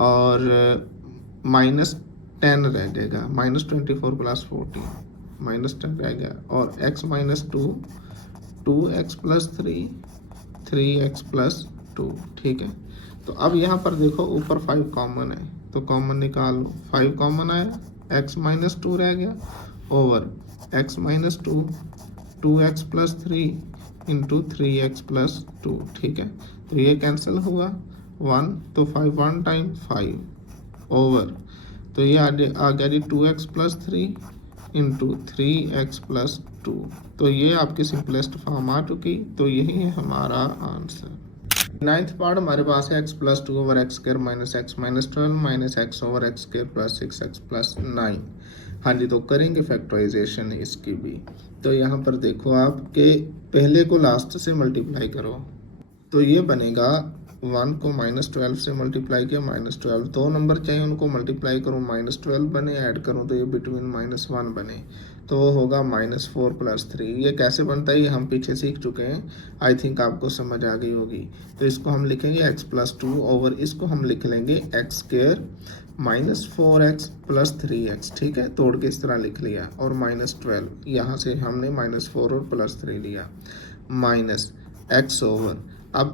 और माइनस 10 रह जाएगा, माइनस 24 प्लस 14 माइनस 10 रह गया, और x minus 2 2x plus 3 3x plus 2, ठीक है। तो अब यहाँ पर देखो ऊपर 5 कॉमन है तो कॉमन निकाल लो, 5 कॉमन आया, x माइनस 2 रह गया over x minus 2 2x plus 3 into 3x plus 2, ठीक है। तो ये कैंसिल हुआ 1, तो 5 1 टाइम 5 ओवर, तो ये आ गया जी 2x plus 3 into 3x plus 2, तो ये आपकी सिंपलेस्ट फॉर्म आ चुकी, तो यही है हमारा आंसर। नाइन्थ पार्ट हमारे पास है x plus 2 over x square minus x minus 12 minus x over x square plus 6x plus 9। हाँ जी, तो करेंगे फैक्टराइजेशन इसकी भी। तो यहाँ पर देखो आपके पहले को लास्ट से मल्टीप्लाई करो, तो ये बनेगा 1 को माइनस 12 से मल्टीप्लाई किया माइनस 12, दो नंबर चाहिए उनको मल्टीप्लाई करूँ माइनस 12 बने, ऐड करूँ तो ये बिटवीन माइनस 1 बने, तो वो होगा माइनस 4 प्लस 3। ये कैसे बनता है ये हम पीछे सीख चुके हैं, आई थिंक आपको समझ आ गई होगी। तो इसको हम लिखेंगे x प्लस 2 ओवर, इसको हम लिख लेंगे x square minus 4x plus 3x, ठीक है, तोड़ के इस तरह लिख लिया, और माइनस 12 यहाँ से हमने माइनस 4 और प्लस 3 लिया, माइनस x ओवर, अब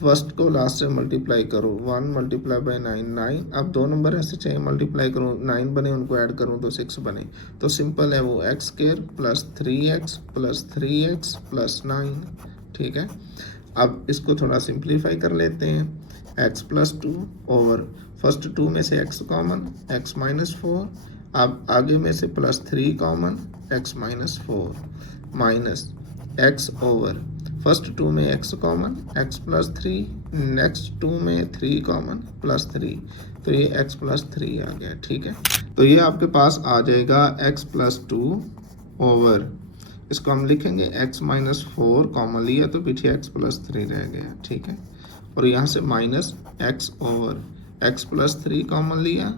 फर्स्ट को लास्ट से मल्टीप्लाई करो, 1 मल्टीप्लाई बाई 9 9, अब दो नंबर ऐसे चाहिए मल्टीप्लाई करूँ 9 बने, उनको ऐड करूँ तो 6 बने, तो सिंपल है वो x square plus 3x plus 3x plus 9, ठीक है। अब इसको थोड़ा सिंप्लीफाई कर लेते हैं, x प्लस 2 ओवर फर्स्ट 2 में से x कॉमन x माइनस 4, अब आगे में से plus 3 common x minus 4 minus x over first 2 में x common x plus 3, next 2 में 3 कॉमन प्लस 3, तो ये x प्लस 3 आ गया, ठीक है। तो ये आपके पास आ जाएगा x प्लस 2 ओवर, इसको हम लिखेंगे x माइनस 4 कॉमन लिया तो पीछे x प्लस 3 रह गया, ठीक है, और यहाँ से minus x over x plus 3 common लिया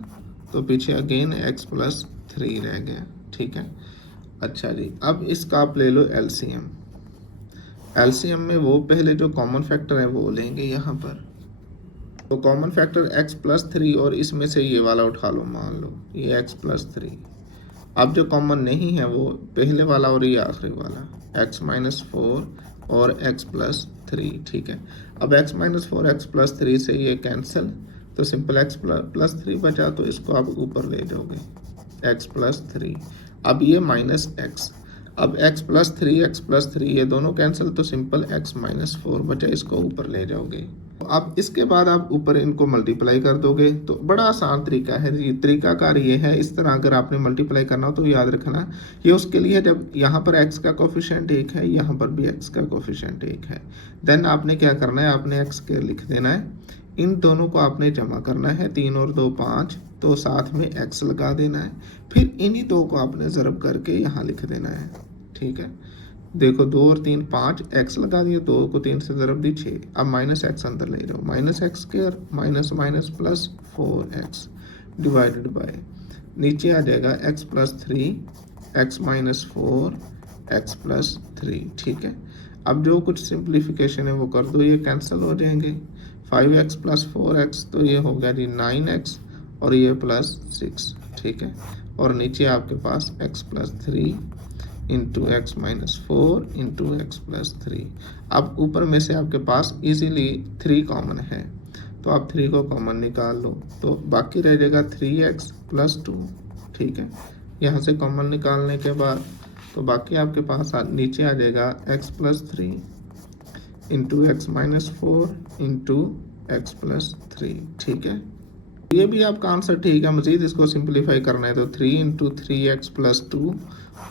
तो पीछे अगेन x प्लस 3 रह गया, ठीक है। अच्छा जी, अब इसका आप ले लो एलसीएम। एलसीएम में वो पहले जो कॉमन फैक्टर है वो लेंगे यहाँ पर, तो कॉमन फैक्टर x प्लस 3 और इसमें से ये वाला उठा लो, मान लो ये x प्लस 3, अब जो कॉमन नहीं है वो पहले वाला और ये आखिरी वाला x माइनस 4 और x प्लस 3, ठीक है। अब x माइनस 4 x प्लस 3 से ये कैंसिल, तो सिंपल x प्लस 3 बचा, तो इसको आप ऊपर ले जाओगे x प्लस 3, अब ये माइनस x, अब x प्लस 3 ये दोनों कैंसिल, तो सिंपल x माइनस 4 बचा, इसको ऊपर ले जाओगे। अब इसके बाद आप ऊपर इनको मल्टीप्लाई कर दोगे, तो बड़ा आसान तरीका है, ये तरीकाकार ये है, इस तरह अगर आपने मल्टीप्लाई करना हो तो याद रखना ये उसके लिए जब यहाँ पर x का कोफिशिएंट 1 है, यहाँ पर भी x का कोफिशिएंट 1 है, देन आपने क्या करना है, आपने x के लिख देना है इन दोनों को आपने जमा करना है, 3 और 2 5, तो साथ में x लगा देना है, फिर इन्हीं दो को आपने ज़रब करके यहाँ लिख देना है। ठीक है, देखो 2 और 3 5, x लगा दिए, 2 को 3 से ज़रब दी 6, अब माइनस एक्स अंदर ले जाओ, minus x square minus minus plus 4x divided by, नीचे आ जाएगा x plus 3, x minus 4, x plus 3। ठीक है, अब जो कुछ सिंप्लीफिकेशन है वो कर दो, ये कैंसिल हो जाएंगे, 5x प्लस 4x, तो ये हो गया जी 9x और ये प्लस 6। ठीक है, और नीचे आपके पास x plus 3 into x minus 4 into x plus 3। अब ऊपर में से आपके पास इजीली 3 कॉमन है, तो आप 3 को कॉमन निकाल लो, तो बाकी रह जाएगा 3x प्लस 2। ठीक है, यहाँ से कॉमन निकालने के बाद तो बाकी आपके पास नीचे आ जाएगा x plus 3 into x minus 4 into x plus 3। ठीक है, ये भी आपका आंसर ठीक है। मजीद इसको सिंप्लीफाई करना है तो 3 इंटू 3x प्लस 2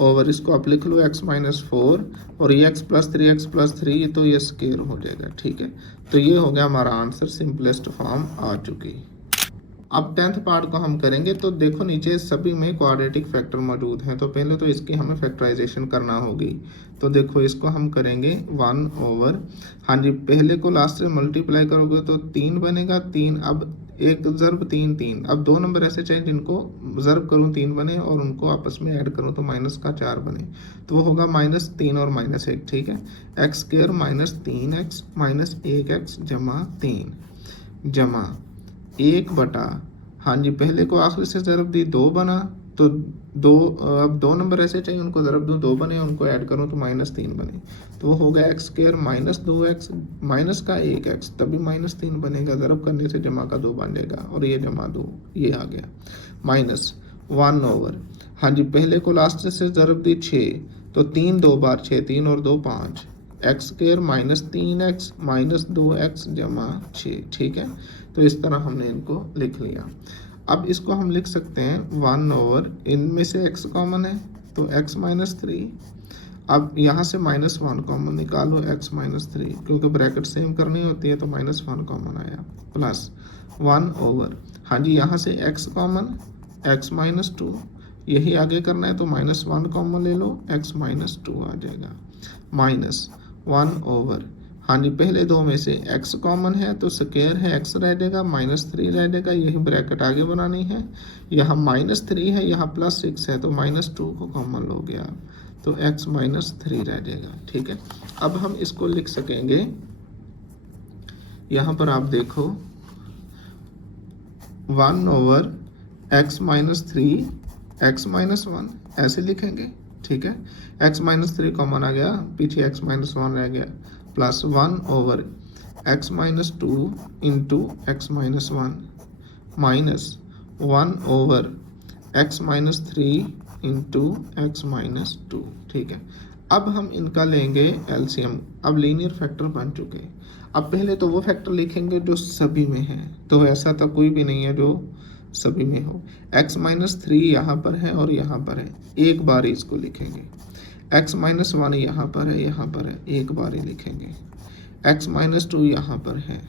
ओवर इसको आप लिख लो x माइनस 4 और ये x प्लस 3 तो ये स्क्वायर हो जाएगा। ठीक है, तो ये हो गया हमारा आंसर, सिंपलेस्ट फॉर्म आ चुकी। अब 10th पार्ट को हम करेंगे, तो देखो नीचे सभी में क्वाड्रेटिक फैक्टर मौजूद हैं, तो पहले तो इसकी हमें फैक्टराइजेशन करना होगी। तो देखो इसको हम करेंगे 1 ओवर, हाँ जी, पहले को लास्ट से मल्टीप्लाई करोगे तो 3 बनेगा, 3, अब एक ज़रब 3 3, अब 2 नंबर ऐसे चाहिए जिनको ज़रब करूँ 3 बने और उनको आपस में ऐड करूँ तो माइनस का 4 बने, तो वो होगा -3 और -1। ठीक है, x square minus 3x minus 1x जमा 3 जमा 1 बटा, हाँ जी, पहले को आखिरी से ज़रब दी 2 बना, तो 2, अब 2 नंबर ऐसे चाहिए उनको ज़रब दूँ 2 बने, उनको ऐड करूँ तो -3 बने, तो वो हो गया x square minus 2x minus का 1x, तभी -3 बनेगा, ज़रब करने से जमा का 2 बन जाएगा और ये जमा 2, ये आ गया माइनस 1 ओवर, हाँ जी, पहले को लास्ट से ज़रब दी 6, तो 3 2 बार 6, 3 और 2 5, x square minus 3x minus 2x जमा 6। ठीक है, तो इस तरह हमने इनको लिख लिया। अब इसको हम लिख सकते हैं 1 ओवर, इनमें से x कॉमन है तो x माइनस 3, अब यहाँ से -1 कॉमन निकालो x माइनस 3, क्योंकि ब्रैकेट सेम करनी होती है तो -1 कॉमन आया, प्लस 1 ओवर, हाँ जी, यहाँ से x कॉमन, x माइनस 2, यही आगे करना है तो -1 कॉमन ले लो, x माइनस 2 आ जाएगा, माइनस 1 ओवर, हाँ जी, पहले दो में से x कॉमन है तो स्क्वायर है, x रह जाएगा, -3 रह जाएगा, यही ब्रैकेट आगे बनानी है, यहाँ -3 है, यहाँ +6 है, तो -2 को कॉमन लो गया, तो x माइनस 3 रह जाएगा। ठीक है, अब हम इसको लिख सकेंगे, यहाँ पर आप देखो 1 over x minus 3 x minus 1 ऐसे लिखेंगे। ठीक है, x माइनस 3 कॉमन आ गया, पीछे x माइनस 1 रह गया, plus 1 over x minus 2 into x minus 1 minus 1 over x minus 3 into x minus 2। ठीक है, अब हम इनका लेंगे एलसीएम, अब लीनियर फैक्टर बन चुके। अब पहले तो वो फैक्टर लिखेंगे जो सभी में है, तो ऐसा तो कोई भी नहीं है जो सभी में हो। x माइनस 3 यहाँ पर है और यहाँ पर है, एक बार ही इसको लिखेंगे। x माइनस 1 यहाँ पर है, यहाँ पर है, एक बार ही लिखेंगे। x माइनस 2 यहाँ पर है,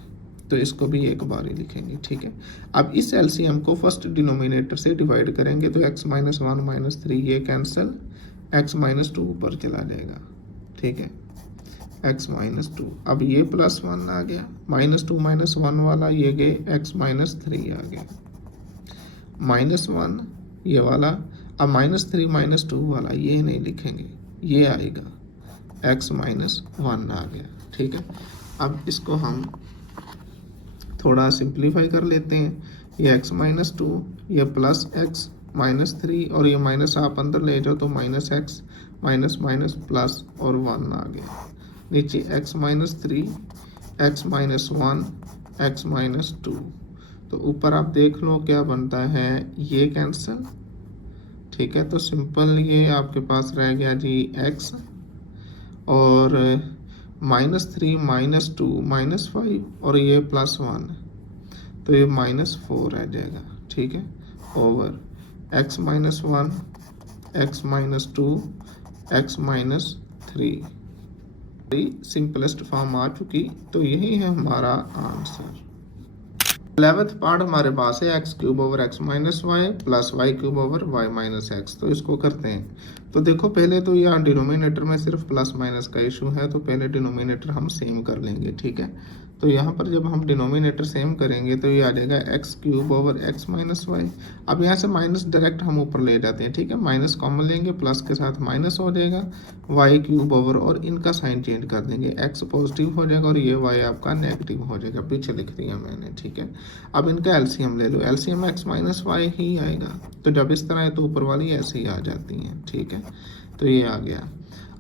तो इसको भी एक बार ही लिखेंगे। ठीक है, अब इस एलसीएम को फर्स्ट डिनोमिनेटर से डिवाइड करेंगे तो x माइनस 1 माइनस 3 ये कैंसिल, x माइनस 2 ऊपर चला जाएगा। ठीक है, x माइनस 2, अब ये +1 आ गया, -2 -1 वाला ये गए, x माइनस 3 आ गया, -1 ये वाला, अब -3 -2 वाला ये नहीं लिखेंगे, ये आएगा, x माइनस 1 आ गया। ठीक है, अब इसको हम थोड़ा सिंप्लीफाई कर लेते हैं, ये x माइनस 2, ये प्लस x माइनस 3 और ये माइनस आप अंदर ले जाओ तो -x माइनस माइनस प्लस और 1 आ गया, नीचे x minus 3 x minus 1 x minus 2, तो ऊपर आप देख लो क्या बनता है, ये कैंसिल। ठीक है, तो सिंपल ये आपके पास रह गया जी x और -3 -2 -5 और ये +1, तो ये -4 रह जाएगा। ठीक है, over x minus 1 x minus 2 x minus 3, simplest form आ चुकी, तो यही है हमारा आंसर। 11th पार्ट हमारे पास है x cube over x minus Y plus y cube over y minus x. तो इसको करते हैं। तो देखो पहले तो यहाँ डिनोमिनेटर में सिर्फ प्लस माइनस का इशू है, तो पहले डिनोमिनेटर हम सेम कर लेंगे, ठीक है। तो यहाँ पर जब हम डिनोमिनेटर सेम करेंगे तो ये आ जाएगा x cube over x minus Y. अब यहाँ से माइनस डायरेक्ट हम ऊपर ले जाते हैं, ठीक है। माइनस कॉमन लेंगे, प्लस के साथ माइनस हो जाएगा, वाई क्यूब ओवर, और इनका साइन चेंज कर देंगे, एक्स पॉजिटिव हो जाएगा और ये वाई आपका नेगेटिव हो जाएगा, पीछे लिख दिया मैंने, ठीक है। अब इनका एलसीएम ले लो, एलसीएम एक्स माइनस वाई ही आएगा। तो जब इस तरह है तो ऊपर वाली ऐसे ही आ जाती हैं, ठीक है। तो ये आ गया।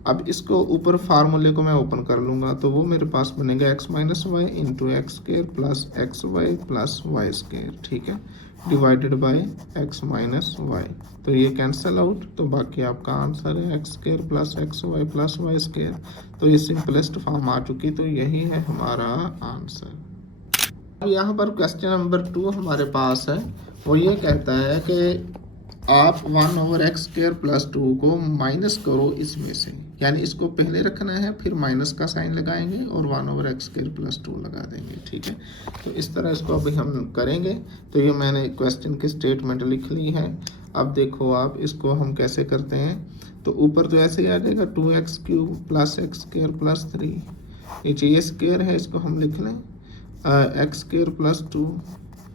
अब इसको ऊपर फार्मूले को मैं ओपन कर लूँगा तो वो मेरे पास बनेगा x minus y into x square plus x y plus y square, ठीक है, divided by x minus y. तो ये कैंसिल आउट, तो बाकी आपका आंसर है x square plus x y plus y square. तो ये सिंपलेस्ट फॉर्म आ चुकी, तो यही है हमारा आंसर। अब यहाँ पर क्वेश्चन नंबर 2 हमारे पास है, वो ये कहता है कि आप 1 ओवर एक्स स्क्वायर प्लस 2 को माइनस करो इसमें से, यानी इसको पहले रखना है, फिर माइनस का साइन लगाएंगे और 1 ओवर एक्स स्क्वायर प्लस 2 लगा देंगे, ठीक है। तो इस तरह इसको अभी हम करेंगे। तो ये मैंने क्वेश्चन की स्टेटमेंट लिख ली है। अब देखो आप इसको हम कैसे करते हैं। तो ऊपर तो ऐसे ही आ जाएगा 2x cube plus x square plus 3, नीचे ये स्क्वायर है, इसको हम लिख लें x square plus 2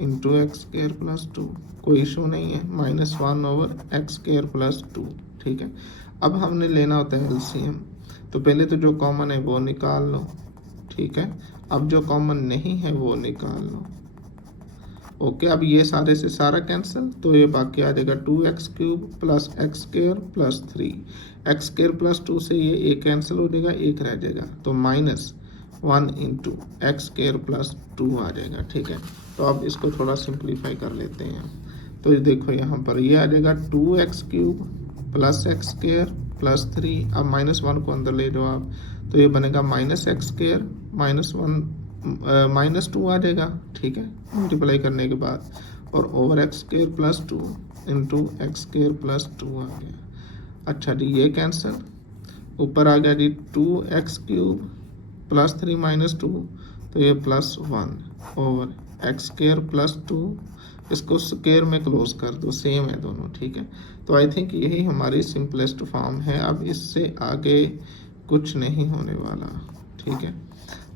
into x square plus 2, कोई इशू नहीं है, minus 1 over x square plus 2, ठीक है। अब हमने लेना होता है एलसीएम। तो पहले तो जो कॉमन है वो निकाल लो, ठीक है। अब जो कॉमन नहीं है वो निकाल लो, ओके। अब ये सारे से सारा कैंसिल, तो ये बाकी आ जाएगा 2x cube plus x square plus 3, x square plus 2 से ये एक कैंसिल हो जाएगा, एक रह जाएगा, तो minus 1 into x square plus 2 आ जाएगा, ठीक है। तो अब इसको थोड़ा सिंप्लीफाई कर लेते हैं। तो ये देखो यहाँ पर ये आ जाएगा 2x cube plus x square plus 3, अब माइनस 1 को अंदर ले जाओ आप, तो ये बनेगा minus x square minus 1 minus 2 आ जाएगा, ठीक है, मल्टीप्लाई करने के बाद, और over x square plus 2 into x square plus 2 आ गया। अच्छा जी, ये कैंसिल, ऊपर आ गया जी 2x क्यूब प्लस 3 माइनस 2, तो ये plus 1 over x square plus 2, इसको स्क्वायर में क्लोज कर दो, सेम है दोनों, ठीक है। तो आई थिंक यही हमारी सिंपलेस्ट फॉर्म है। अब इससे आगे कुछ नहीं होने वाला, ठीक है।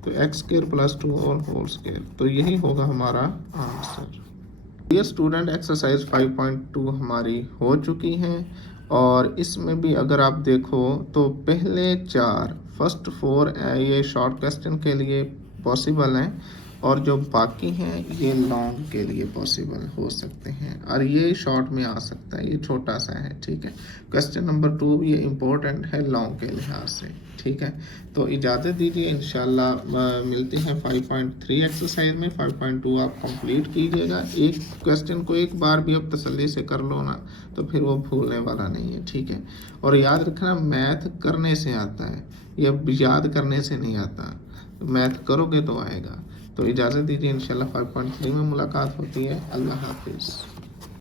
तो एक्स स्क्वायर प्लस 2 और होल स्क्वायर, तो यही होगा हमारा आंसर। ये स्टूडेंट एक्सरसाइज 5.2 हमारी हो चुकी हैं, और इसमें भी अगर आप देखो तो पहले 4 फर्स्ट 4 ये शॉर्ट क्वेश्चन के लिए पॉसिबल हैं, और जो बाकी हैं ये लॉन्ग के लिए पॉसिबल हो सकते हैं, और ये शॉर्ट में आ सकता है, ये छोटा सा है, ठीक है। क्वेश्चन नंबर 2 ये इम्पोर्टेंट है लॉन्ग के लिहाज से, ठीक है। तो इजाज़त दीजिए, इंशाल्लाह मिलते हैं 5.3 एक्सरसाइज में। 5.2 आप कंप्लीट कीजिएगा, एक क्वेश्चन को एक बार भी अब तसल्ली से कर लो ना, तो फिर वो भूलने वाला नहीं है, ठीक है। और याद रखना, मैथ करने से आता है, ये याद करने से नहीं आता, मैथ करोगे तो आएगा। तो इजाज़त दीजिए, इंशाल्लाह 5.3 में मुलाकात होती है। अल्लाह हाफिज़।